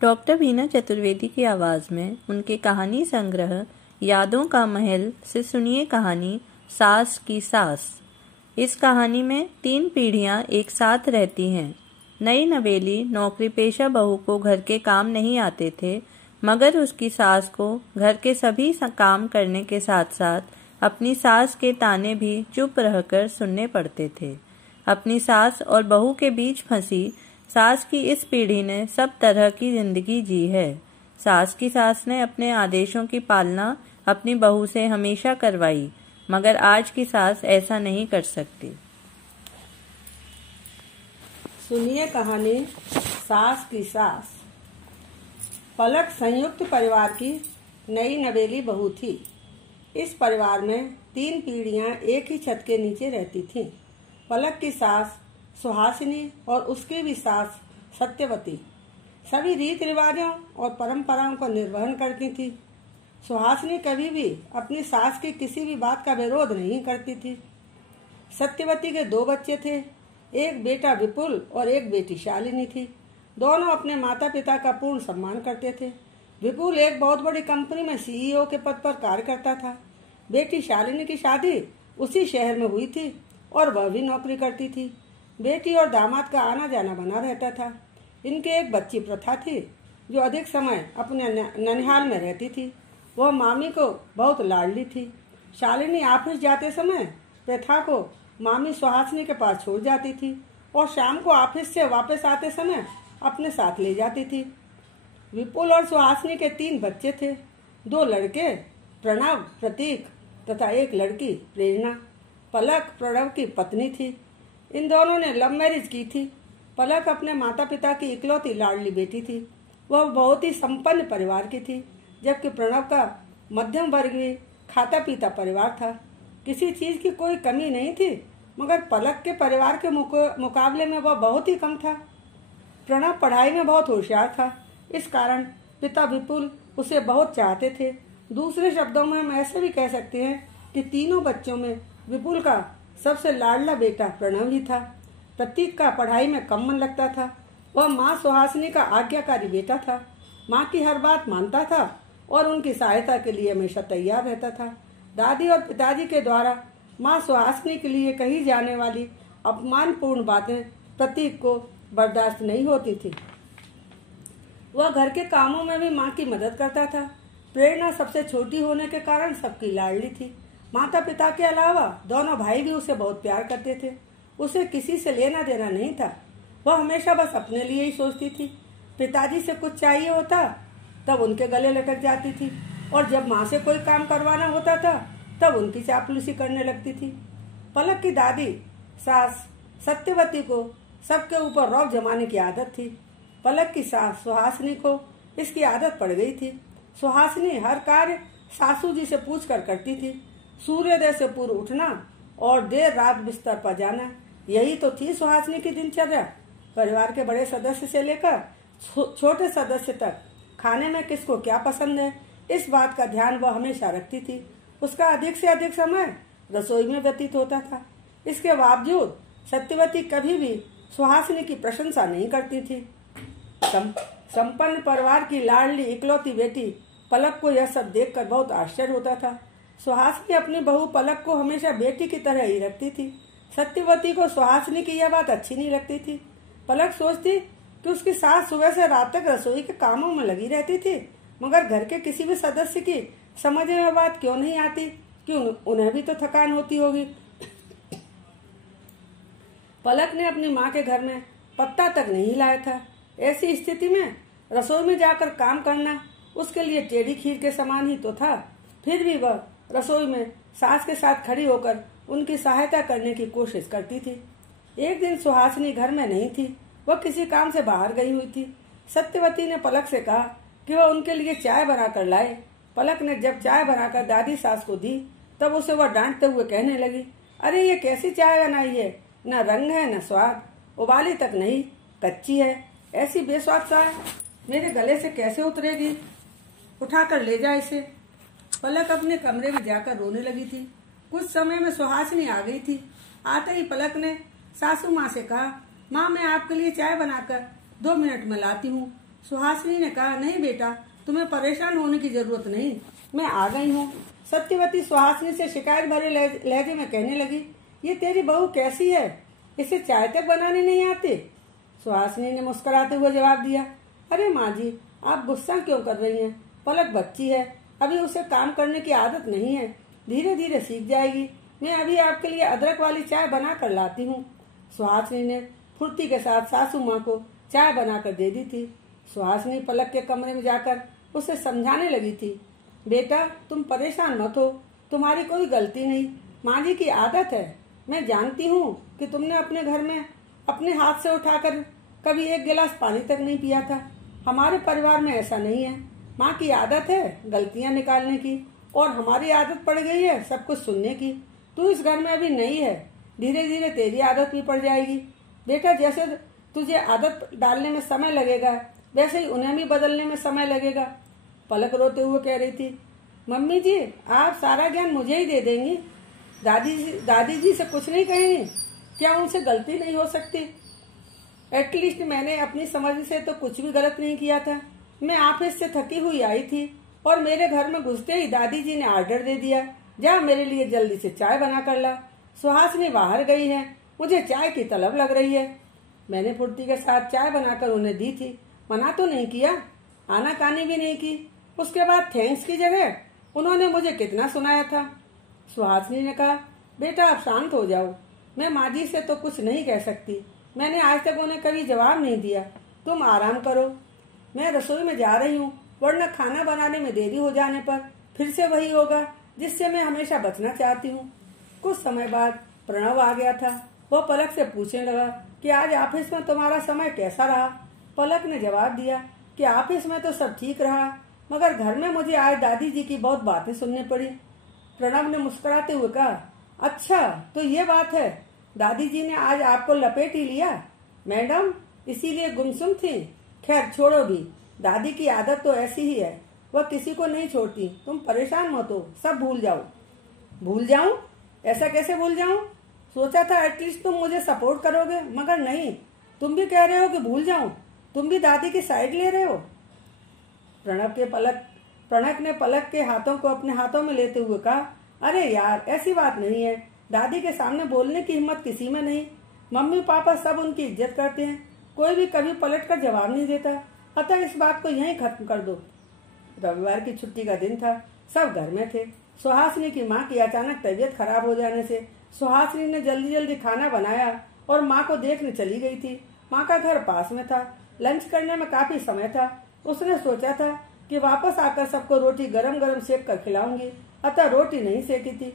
Doctor Veena Chaturvedi की आवाज़ में उनके कहानी संग्रह यादों का महल से सुनिए कहानी सास की सास। इस कहानी में 3 पीढ़ियां एक साथ रहती हैं। नई नवेली नौकरी पेशा बहू को घर के काम नहीं आते थे, मगर उसकी सास को घर के सभी काम करने के साथ साथ अपनी सास के ताने भी चुप रहकर सुनने पड़ते थे। अपनी सास और बहू के बीच फंसी सास की इस पीढ़ी ने सब तरह की जिंदगी जी है। सास की सास ने अपने आदेशों की पालना अपनी बहू से हमेशा करवाई, मगर आज की सास ऐसा नहीं कर सकती। सुनिए कहानी सास की सास। पलक संयुक्त परिवार की नई नवेली बहू थी। इस परिवार में 3 पीढ़ियां एक ही छत के नीचे रहती थीं। पलक की सास सुहासिनी और उसकी भी सास सत्यवती सभी रीत रिवाजों और परंपराओं का निर्वहन करती थी। सुहासिनी कभी भी अपनी सास की किसी भी बात का विरोध नहीं करती थी। सत्यवती के 2 बच्चे थे, एक बेटा विपुल और एक बेटी शालिनी थी। दोनों अपने माता पिता का पूर्ण सम्मान करते थे। विपुल एक बहुत बड़ी कंपनी में सीईओ के पद पर कार्य करता था। बेटी शालिनी की शादी उसी शहर में हुई थी और वह भी नौकरी करती थी। बेटी और दामाद का आना जाना बना रहता था। इनके एक बच्ची प्रथा थी जो अधिक समय अपने ननिहाल में रहती थी। वह मामी को बहुत लाडली थी। शालिनी ऑफिस जाते समय प्रथा को मामी सुहासिनी के पास छोड़ जाती थी और शाम को ऑफिस से वापस आते समय अपने साथ ले जाती थी। विपुल और सुहासिनी के 3 बच्चे थे, 2 लड़के प्रणव प्रतीक तथा एक लड़की प्रेरणा। पलक प्रणव की पत्नी थी। इन दोनों ने लव मैरिज की थी। पलक अपने माता पिता की इकलौती लाडली बेटी थी। वह बहुत ही संपन्न परिवार की थी, जबकि प्रणव का मध्यम वर्गीय खाता पीता परिवार था। किसी चीज की कोई कमी नहीं थी, मगर पलक के परिवार के मुकाबले में वह बहुत ही कम था। प्रणव पढ़ाई में बहुत होशियार था, इस कारण पिता विपुल उसे बहुत चाहते थे। दूसरे शब्दों में हम ऐसे भी कह सकते हैं कि तीनों बच्चों में विपुल का सबसे लाडला बेटा प्रणव ही था। प्रतीक का पढ़ाई में कम मन लगता था। वह माँ सुहासिनी का आज्ञाकारी बेटा था। माँ की हर बात मानता था और उनकी सहायता के लिए हमेशा तैयार रहता था। दादी और पिताजी के द्वारा माँ सुहासिनी के लिए कही जाने वाली अपमानपूर्ण बातें प्रतीक को बर्दाश्त नहीं होती थी। वह घर के कामों में भी माँ की मदद करता था। प्रेरणा सबसे छोटी होने के कारण सबकी लाडली थी। माता पिता के अलावा दोनों भाई भी उसे बहुत प्यार करते थे। उसे किसी से लेना देना नहीं था। वह हमेशा बस अपने लिए ही सोचती थी। पिताजी से कुछ चाहिए होता तब उनके गले लटक जाती थी, और जब माँ से कोई काम करवाना होता था तब उनकी चापलूसी करने लगती थी। पलक की दादी सास सत्यवती को सबके ऊपर रौब जमाने की आदत थी। पलक की सास सुहासिनी को इसकी आदत पड़ गई थी। सुहासिनी हर कार्य सासू जी से पूछ कर करती थी। सूर्योदय से पूर्व उठना और देर रात बिस्तर पर जाना, यही तो थी सुहासिनी की दिनचर्या। परिवार के बड़े सदस्य से लेकर छोटे सदस्य तक खाने में किसको क्या पसंद है, इस बात का ध्यान वह हमेशा रखती थी। उसका अधिक से अधिक समय रसोई में व्यतीत होता था। इसके बावजूद सत्यवती कभी भी सुहासिनी की प्रशंसा नहीं करती थी। संपन्न परिवार की लाडली इकलौती बेटी पलक को यह सब देखकर बहुत आश्चर्य होता था। सुहासिनी अपनी बहू पलक को हमेशा बेटी की तरह ही रखती थी। सत्यवती को सुहासिनी की यह बात अच्छी नहीं लगती थी। पलक सोचती कि उसकी सास सुबह से रात तक रसोई के कामों में लगी रहती थी, मगर घर के किसी भी सदस्य की समझ में बात क्यों नहीं आती कि उन्हें भी तो थकान होती होगी। पलक ने अपनी माँ के घर में पत्ता तक नहीं लाया था। ऐसी स्थिति में रसोई में जाकर काम करना उसके लिए टेढ़ी खीर के समान ही तो था। फिर भी वह रसोई में सास के साथ खड़ी होकर उनकी सहायता करने की कोशिश करती थी। एक दिन सुहासिनी घर में नहीं थी, वह किसी काम से बाहर गई हुई थी। सत्यवती ने पलक से कहा कि वह उनके लिए चाय बनाकर लाए। पलक ने जब चाय बनाकर दादी सास को दी तब उसे वह डांटते हुए कहने लगी, अरे ये कैसी चाय बनाई है, न रंग है न स्वाद, उबाली तक नहीं, कच्ची है। ऐसी बेस्वाद चाय मेरे गले से कैसे उतरेगी, उठाकर ले जा इसे। पलक अपने कमरे में जाकर रोने लगी थी। कुछ समय में सुहासिनी आ गई थी। आते ही पलक ने सासू माँ से कहा, माँ मैं आपके लिए चाय बनाकर 2 मिनट में लाती हूँ। सुहासिनी ने कहा, नहीं बेटा, तुम्हें परेशान होने की जरूरत नहीं, मैं आ गई हूँ। सत्यवती सुहासिनी से शिकायत भरे लहजे में कहने लगी, ये तेरी बहू कैसी है, इसे चाय तक बनाने नहीं आती। सुहासिनी ने मुस्कुराते हुए जवाब दिया, अरे माँ जी, आप गुस्सा क्यों कर रही हैं? पलक बच्ची है, अभी उसे काम करने की आदत नहीं है, धीरे धीरे सीख जाएगी। मैं अभी आपके लिए अदरक वाली चाय बना कर लाती हूँ। सुहासिनी ने फुर्ती के साथ सासू माँ को चाय बनाकर दे दी थी। सुहासिनी पलक के कमरे में जाकर उसे समझाने लगी थी, बेटा तुम परेशान मत हो, तुम्हारी कोई गलती नहीं, माँ जी की आदत है। मैं जानती हूँ कि तुमने अपने घर में अपने हाथ से उठाकर कभी एक गिलास पानी तक नहीं पिया था। हमारे परिवार में ऐसा नहीं है। माँ की आदत है गलतियाँ निकालने की, और हमारी आदत पड़ गई है सब कुछ सुनने की। तू इस घर में अभी नई है, धीरे धीरे तेरी आदत भी पड़ जाएगी। बेटा, जैसे तुझे आदत डालने में समय लगेगा, वैसे ही उन्हें भी बदलने में समय लगेगा। पलक रोते हुए कह रही थी, मम्मी जी, आप सारा ज्ञान मुझे ही दे देंगी, दादी जी से कुछ नहीं कहेंगी? क्या उनसे गलती नहीं हो सकती? एटलीस्ट मैंने अपनी समझ से तो कुछ भी गलत नहीं किया था। मैं ऑफिस से थकी हुई आई थी और मेरे घर में घुसते ही दादी जी ने ऑर्डर दे दिया, जा मेरे लिए जल्दी से चाय बना कर ला। सुहासिनी बाहर गई है, मुझे चाय की तलब लग रही है। मैंने फुर्ती के साथ चाय बनाकर उन्हें दी थी, मना तो नहीं किया, आनाकानी भी नहीं की। उसके बाद थैंक्स की जगह उन्होंने मुझे कितना सुनाया था। सुहासिनी ने कहा, बेटा आप शांत हो जाओ, मैं माँ जी से तो कुछ नहीं कह सकती, मैंने आज तक उन्हें कभी जवाब नहीं दिया। तुम आराम करो, मैं रसोई में जा रही हूँ, वरना खाना बनाने में देरी हो जाने पर फिर से वही होगा जिससे मैं हमेशा बचना चाहती हूँ। कुछ समय बाद प्रणव आ गया था। वह पलक से पूछने लगा कि आज ऑफिस में तुम्हारा समय कैसा रहा। पलक ने जवाब दिया कि ऑफिस में तो सब ठीक रहा, मगर घर में मुझे आज दादी जी की बहुत बातें सुननी पड़ी। प्रणव ने मुस्कुराते हुए कहा, अच्छा तो ये बात है, दादी जी ने आज आपको लपेट ही लिया मैडम, इसीलिए गुमसुम थी। खैर छोड़ो भी, दादी की आदत तो ऐसी ही है, वह किसी को नहीं छोड़ती। तुम परेशान मत हो, सब भूल जाओ। भूल जाऊं? ऐसा कैसे भूल जाऊं? सोचा था एटलीस्ट तुम मुझे सपोर्ट करोगे, मगर नहीं, तुम भी कह रहे हो कि भूल जाऊं। तुम भी दादी की साइड ले रहे हो। प्रणव ने पलक के हाथों को अपने हाथों में लेते हुए कहा, अरे यार ऐसी बात नहीं है, दादी के सामने बोलने की हिम्मत किसी में नहीं। मम्मी पापा सब उनकी इज्जत करते हैं, कोई भी कभी पलट कर जवाब नहीं देता, अतः इस बात को यहीं खत्म कर दो। रविवार की छुट्टी का दिन था, सब घर में थे। सुहासिनी की माँ की अचानक तबीयत खराब हो जाने से सुहासिनी ने जल्दी जल्दी खाना बनाया और माँ को देखने चली गई थी। माँ का घर पास में था, लंच करने में काफी समय था। उसने सोचा था कि वापस आकर सबको रोटी गरम गरम सेक कर खिलाऊंगी, अतः रोटी नहीं सेकी थी।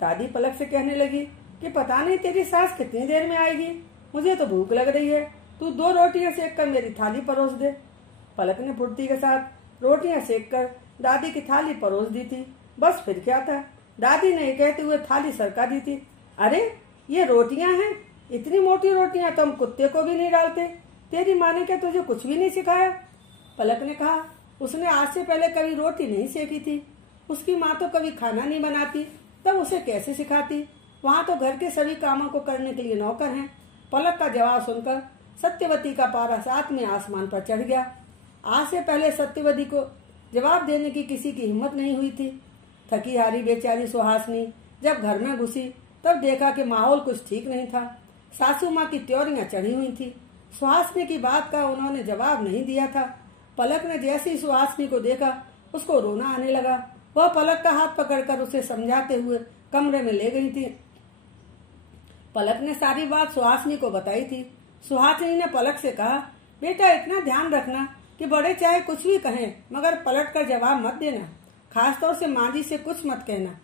दादी पलक से कहने लगी कि पता नहीं तेरी सास कितनी देर में आएगी, मुझे तो भूख लग रही है, तू 2 रोटियां सेक कर मेरी थाली परोस दे। पलक ने फुर्ती के साथ रोटियां सेक कर दादी की थाली परोस दी थी। बस फिर क्या था, दादी ने कहते हुए थाली सरका दी थी। अरे ये रोटियां हैं, इतनी मोटी रोटियां तो हम कुत्ते को भी नहीं डालते, तेरी माँ ने क्या तुझे कुछ भी नहीं सिखाया? पलक ने कहा, उसने आज से पहले कभी रोटी नहीं सेकी थी, उसकी माँ तो कभी खाना नहीं बनाती, तब उसे कैसे सिखाती? वहाँ तो घर के सभी कामों को करने के लिए नौकर हैं। पलक का जवाब सुनकर सत्यवती का पारा 7वें आसमान पर चढ़ गया। आज से पहले सत्यवती को जवाब देने की किसी की हिम्मत नहीं हुई थी। थकी हारी बेचारी सुहासिनी जब घर में घुसी तब देखा कि माहौल कुछ ठीक नहीं था। सासू माँ की त्योरियां चढ़ी हुई थी। सुहासिनी की बात का उन्होंने जवाब नहीं दिया था। पलक ने जैसे ही सुहासिनी को देखा उसको रोना आने लगा। वह पलक का हाथ पकड़कर उसे समझाते हुए कमरे में ले गई थी। पलक ने सारी बात सुहासिनी को बताई थी। सुहासिनी ने पलक से कहा, बेटा इतना ध्यान रखना कि बड़े चाहे कुछ भी कहें मगर पलट कर जवाब मत देना, खासतौर से माँ जी से कुछ मत कहना।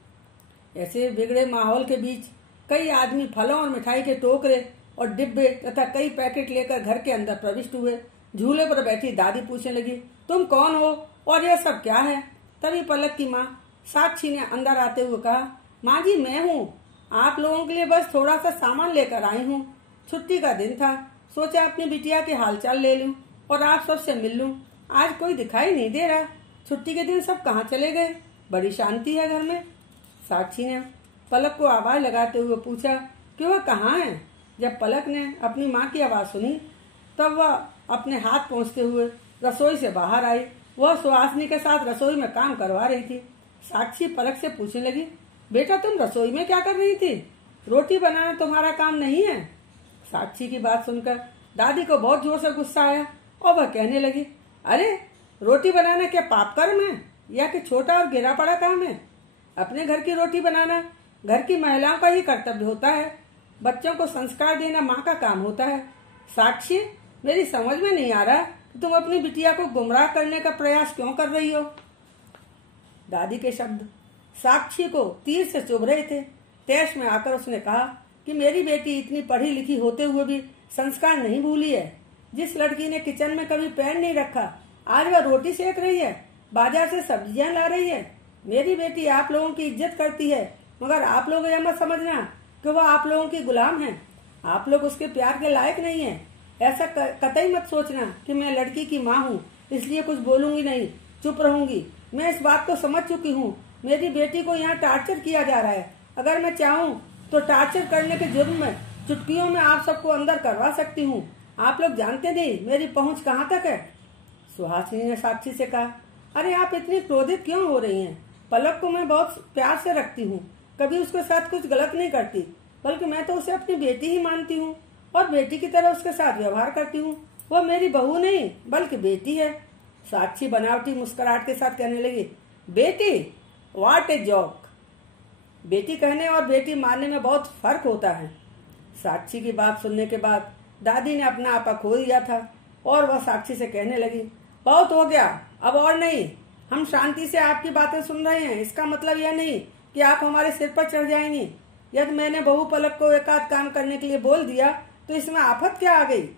ऐसे बिगड़े माहौल के बीच कई आदमी फलों और मिठाई के टोकरे और डिब्बे तथा कई पैकेट लेकर घर के अंदर प्रविष्ट हुए। झूले पर बैठी दादी पूछने लगी, तुम कौन हो और यह सब क्या है? तभी पलक की माँ साक्षी ने अंदर आते हुए कहा, माँ जी मैं हूँ, आप लोगों के लिए बस थोड़ा सा सामान लेकर आई हूँ। छुट्टी का दिन था, सोचा अपनी बिटिया के हालचाल ले लूं और आप सबसे मिल लूं। आज कोई दिखाई नहीं दे रहा, छुट्टी के दिन सब कहाँ चले गए? बड़ी शांति है घर में। साक्षी ने पलक को आवाज लगाते हुए पूछा कि वह कहाँ है। जब पलक ने अपनी माँ की आवाज सुनी तब वह अपने हाथ पहुँचते हुए रसोई से बाहर आई। वह सुहासिनी के साथ रसोई में काम करवा रही थी। साक्षी पलक से पूछने लगी, बेटा तुम रसोई में क्या कर रही थी? रोटी बनाना तुम्हारा काम नहीं है? साक्षी की बात सुनकर दादी को बहुत जोर से गुस्सा आया और वह कहने लगी, अरे रोटी बनाना क्या पाप कर्म है या कि छोटा और गिरा पड़ा काम है? अपने घर की रोटी बनाना घर की महिलाओं का ही कर्तव्य होता है। बच्चों को संस्कार देना माँ का काम होता है। साक्षी, मेरी समझ में नहीं आ रहा कि तुम अपनी बिटिया को गुमराह करने का प्रयास क्यों कर रही हो। दादी के शब्द साक्षी को तीर से चुभ रहे थे। तैश में आकर उसने कहा कि मेरी बेटी इतनी पढ़ी लिखी होते हुए भी संस्कार नहीं भूली है। जिस लड़की ने किचन में कभी पैर नहीं रखा, आज वह रोटी सेक रही है, बाजार से सब्जियां ला रही है। मेरी बेटी आप लोगों की इज्जत करती है, मगर आप लोग यह मत समझना कि वह आप लोगों की गुलाम है। आप लोग उसके प्यार के लायक नहीं है। ऐसा कतई मत सोचना कि मैं लड़की की माँ हूँ इसलिए कुछ बोलूंगी नहीं, चुप रहूंगी। मैं इस बात को समझ चुकी हूँ, मेरी बेटी को यहाँ टार्चर किया जा रहा है। अगर मैं चाहूँ तो टार्चर करने के जुर्म में चुटकियों में आप सबको अंदर करवा सकती हूँ। आप लोग जानते नहीं मेरी पहुँच कहाँ तक है। सुहासिनी ने साक्षी से कहा, अरे आप इतनी क्रोधित क्यों हो रही हैं? पलक को मैं बहुत प्यार से रखती हूँ, कभी उसके साथ कुछ गलत नहीं करती, बल्कि मैं तो उसे अपनी बेटी ही मानती हूँ और बेटी की तरह उसके साथ व्यवहार करती हूँ। वो मेरी बहू नहीं बल्कि बेटी है। साक्षी बनावटी मुस्कुराहट के साथ कहने लगी, बेटी, व्हाट ए जोक। बेटी कहने और बेटी मानने में बहुत फर्क होता है। साक्षी की बात सुनने के बाद दादी ने अपना आपा खो दिया था और वह साक्षी से कहने लगी, बहुत हो गया, अब और नहीं। हम शांति से आपकी बातें सुन रहे हैं। इसका मतलब यह नहीं कि आप हमारे सिर पर चढ़ जाएंगी। यदि मैंने बहू पलक को एकाध काम करने के लिए बोल दिया तो इसमें आफत क्या आ गई?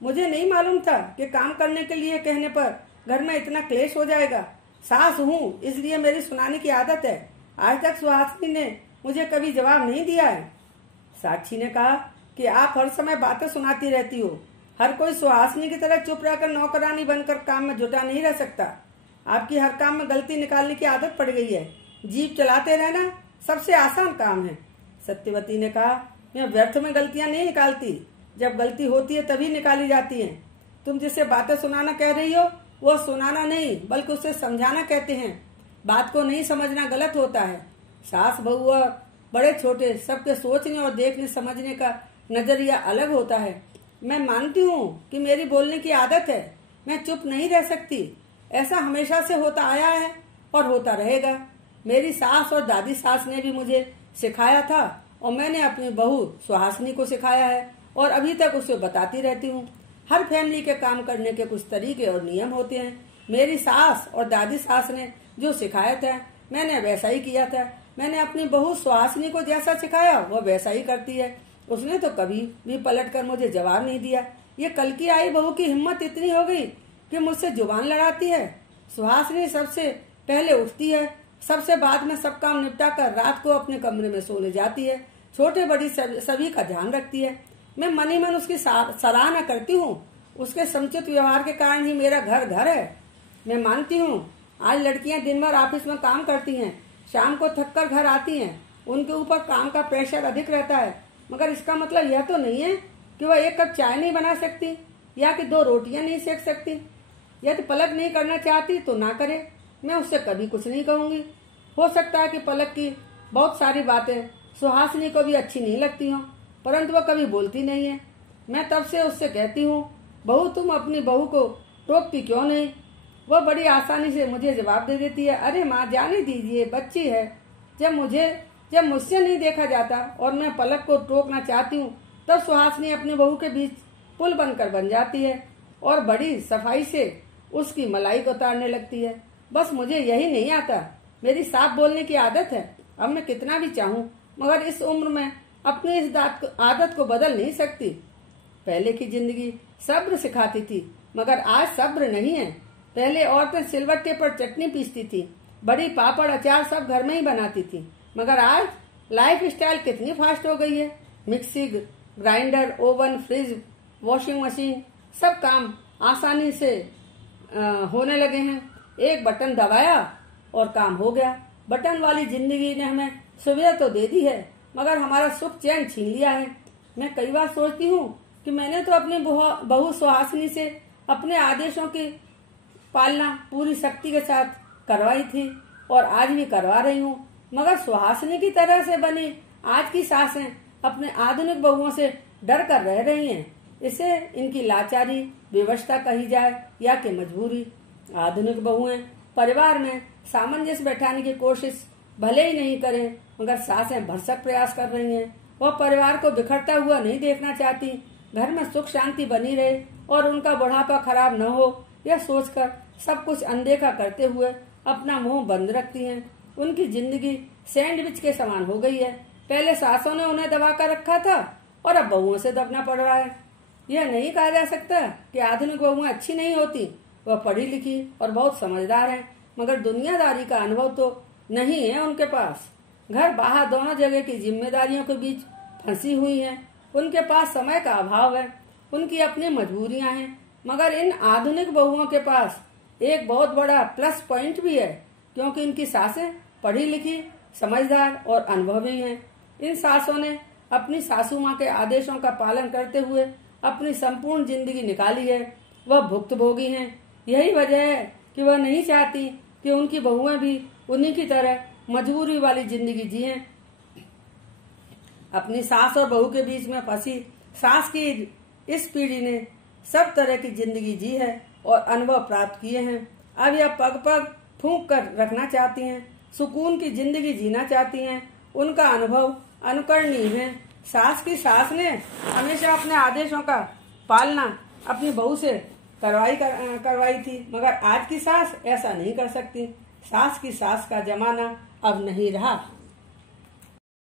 मुझे नहीं मालूम था कि काम करने के लिए कहने पर घर में इतना क्लेश हो जाएगा। सास हूँ इसलिए मेरी सुनाने की आदत है। आज तक सुहासिनी ने मुझे कभी जवाब नहीं दिया है। साक्षी ने कहा कि आप हर समय बातें सुनाती रहती हो। हर कोई सुहासिनी की तरह चुप रहकर नौकरानी बनकर काम में जुटा नहीं रह सकता। आपकी हर काम में गलती निकालने की आदत पड़ गई है। जीप चलाते रहना सबसे आसान काम है। सत्यवती ने कहा, मैं व्यर्थ में गलतियां नहीं निकालती। जब गलती होती है तभी निकाली जाती है। तुम जिसे बातें सुनाना कह रही हो वो सुनाना नहीं बल्कि उसे समझाना कहते हैं। बात को नहीं समझना गलत होता है। सास बहू बड़े छोटे सबके सोचने और देखने समझने का नजरिया अलग होता है। मैं मानती हूँ कि मेरी बोलने की आदत है। मैं चुप नहीं रह सकती। ऐसा हमेशा से होता आया है और होता रहेगा। मेरी सास और दादी सास ने भी मुझे सिखाया था और मैंने अपनी बहू सुहासिनी को सिखाया है और अभी तक उसे बताती रहती हूँ। हर फैमिली के काम करने के कुछ तरीके और नियम होते हैं। मेरी सास और दादी सास ने जो सिखाया था मैंने वैसा ही किया था। मैंने अपनी बहू सुहासिनी को जैसा सिखाया वो वैसा ही करती है। उसने तो कभी भी पलटकर मुझे जवाब नहीं दिया। ये कल की आई बहू की हिम्मत इतनी हो गई कि मुझसे जुबान लड़ाती है। सुहासिनी सबसे पहले उठती है, सबसे बाद में सब काम निपटा कर रात को अपने कमरे में सोने जाती है। छोटे बड़ी सभी का ध्यान रखती है। मैं मनी मन उसकी सराहना करती हूँ। उसके समुचित व्यवहार के कारण ही मेरा घर घर है। मैं मानती हूँ आज लड़कियां दिन भर ऑफिस में काम करती हैं, शाम को थक कर घर आती हैं, उनके ऊपर काम का प्रेशर अधिक रहता है, मगर इसका मतलब यह तो नहीं है कि वह एक कप चाय नहीं बना सकती या कि 2 रोटियां नहीं सेक सकती। यदि पलक नहीं करना चाहती तो ना करे, मैं उससे कभी कुछ नहीं कहूंगी। हो सकता है कि पलक की बहुत सारी बातें सुहासिनी को भी अच्छी नहीं लगती हों, परंतु वह कभी बोलती नहीं है। मैं तब से उससे कहती हूँ, बहू तुम अपनी बहू को टोकती क्यों नहीं? वह बड़ी आसानी से मुझे जवाब दे देती है, अरे माँ जाने दीजिए, बच्ची है। जब मुझसे नहीं देखा जाता और मैं पलक को टोकना चाहती हूँ तब सुहासिनी अपनी बहू के बीच पुल बनकर बन जाती है और बड़ी सफाई से उसकी मलाई को उतारने लगती है। बस मुझे यही नहीं आता। मेरी साफ बोलने की आदत है। अब मैं कितना भी चाहूँ मगर इस उम्र में अपनी इस आदत को बदल नहीं सकती। पहले की जिंदगी सब्र सिखाती थी मगर आज सब्र नहीं है। पहले औरतें सिलवट्टे पर चटनी पीसती थी, बड़ी पापड़ अचार सब घर में ही बनाती थी, मगर आज लाइफ स्टाइल कितनी फास्ट हो गई है। Mixie, grinder, oven, fridge, washing machine सब काम आसानी से होने लगे हैं। एक बटन दबाया और काम हो गया। बटन वाली जिंदगी ने हमें सुविधा तो दे दी है मगर हमारा सुख चैन छीन लिया है। मैं कई बार सोचती हूँ कि मैंने तो अपनी बहू सुहासिनी से अपने आदेशों की पालना पूरी शक्ति के साथ करवाई थी और आज भी करवा रही हूँ, मगर सुहासिनी की तरह से बनी आज की सासें अपने आधुनिक बहुओं से डर कर रह रही हैं। इसे इनकी लाचारी, विवशता कही जाए या कि मजबूरी। आधुनिक बहुएं परिवार में सामंजस्य बैठाने की कोशिश भले ही नहीं करें, मगर सासें भरसक प्रयास कर रही हैं। वह परिवार को बिखरता हुआ नहीं देखना चाहती, घर में सुख शांति बनी रहे और उनका बुढ़ापा खराब न हो, यह सोचकर सब कुछ अनदेखा करते हुए अपना मुंह बंद रखती हैं। उनकी जिंदगी सैंडविच के समान हो गई है। पहले सासों ने उन्हें दबा कर रखा था और अब बहुओं से दबना पड़ रहा है। यह नहीं कहा जा सकता कि आधुनिक बहुएं अच्छी नहीं होती। वह पढ़ी लिखी और बहुत समझदार हैं, मगर दुनियादारी का अनुभव तो नहीं है उनके पास। घर बाहर दोनों जगह की जिम्मेदारियों के बीच फंसी हुई हैं। उनके पास समय का अभाव है, उनकी अपनी मजबूरियां हैं। मगर इन आधुनिक बहुओं के पास एक बहुत बड़ा प्लस पॉइंट भी है, क्योंकि इनकी सासें पढ़ी लिखी, समझदार और अनुभवी हैं। इन सासों ने अपनी सासू माँ के आदेशों का पालन करते हुए अपनी संपूर्ण जिंदगी निकाली है। वह भुक्तभोगी हैं। यही वजह है कि वह नहीं चाहती कि उनकी बहुएं भी उन्हीं की तरह मजबूरी वाली जिंदगी जिएं। अपनी सास और बहू के बीच में फंसी सास की इस पीढ़ी ने सब तरह की जिंदगी जी है और अनुभव प्राप्त किए हैं। अब यह पग पग फूंक कर रखना चाहती हैं, सुकून की जिंदगी जीना चाहती हैं। उनका अनुभव अनुकरणीय है। सास की सास ने हमेशा अपने आदेशों का पालना अपनी बहू से करवाई थी, मगर आज की सास ऐसा नहीं कर सकती। सास की सास का जमाना अब नहीं रहा।